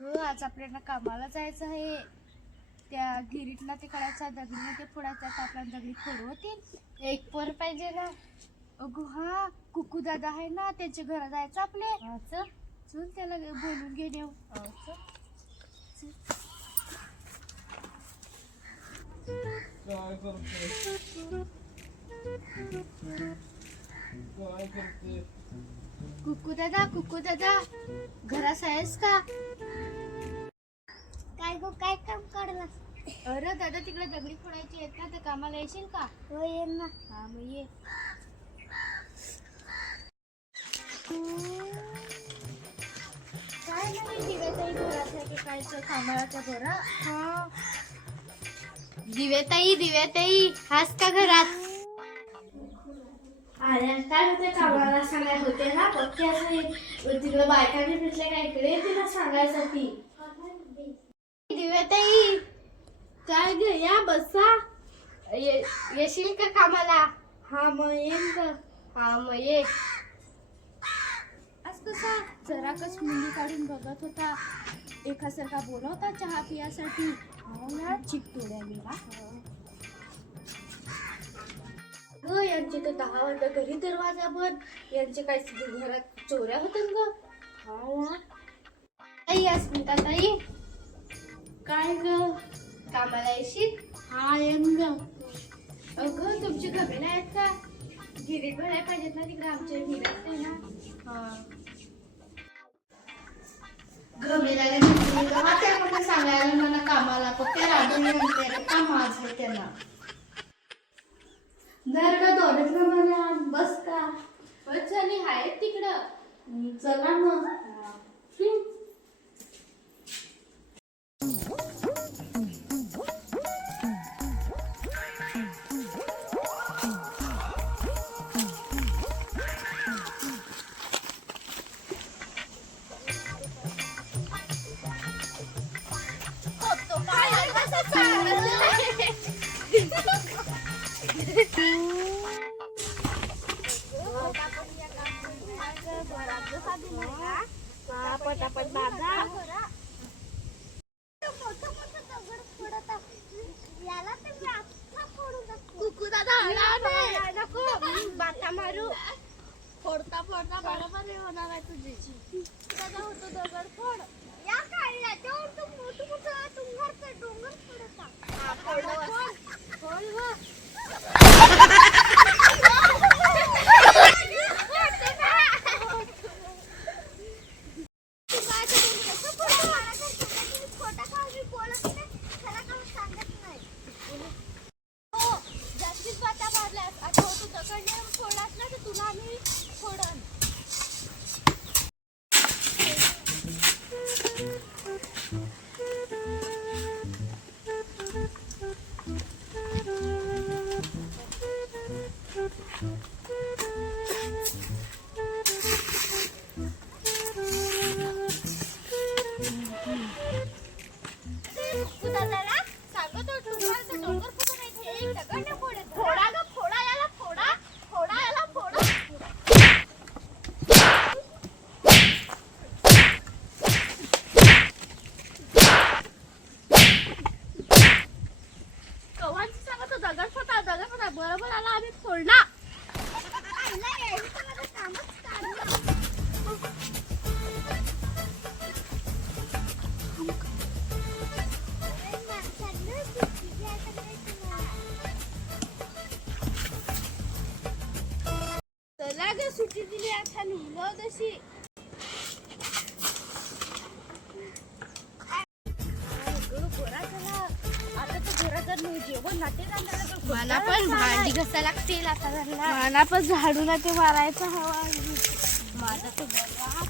आज आपल्याला कामाला जायचं आहे. त्या गिरीतला ते काढायचा, दगडीनं ते फोडायचा, तर आपल्याला दगडी फोड होतील. एक पोर पाहिजे ना. अगो हा, कुकू दादा आहे ना, त्यांच्या घरात जायचं आपले. चल त्याला बोलून घे देऊ. कुकू दादा घरात आहेस का? काय काम करणार? अरे दादा, तिकडे दगडी फोडायची आहेत ना, तर कामाला येशील का? हो येईन ना. हा मग ये. काय नाही दिव्याताई घरात आहे की काय कामाला बरं. हा दिव्याताई हास का घरात? अरे काय होते कामाला सांगाय होते ना, पक्की असं तिकडे बायकांनी भेटले का इकडे तिला सांगायसाठी. दिव्याताई काय ग, या बसा. येशील का कामाला? हा मग येईन का? हा मग ये. आज कसा जरा कस मुली काढून बघत होता, एकासारखा बोलवता चहा पियासाठी. चिकटोड्या गेला ग. यांचे तर 10 वाजता घरी दरवाजा बंद. यांचे काय घरात चोऱ्या होतात ग. ताई अस्मिता ताई, काय ग कामाला येशील? हा येईन ग. अगं तुमची घबेला आहेत का? गिरीत भरायला पाहिजेत ना, तिकडे आमच्या विरात आहे ना. घमेल्याने त्यामध्ये सांगायला मला कामाला फक्त राजून म्हणते का माझं त्यांना जर का दोनच मला बस का बस झाली आहेत तिकडं. चला मग. पटापट बाबा. कुकू दादा नको बाता मारू. फोडता बरोबर होणार आहे तुझी. दादा होतो दगड फोड. या काढला तो मोठं डोंगर फोडता. हा फोड व. बरोबर आला आम्ही फोडला. चला ग सुट्टी दिली आता निघलो तशी. मला पण भांडी घसा लागतील आता. मला पण झाडू ना ते मारायचं हवा. माझा तो बरा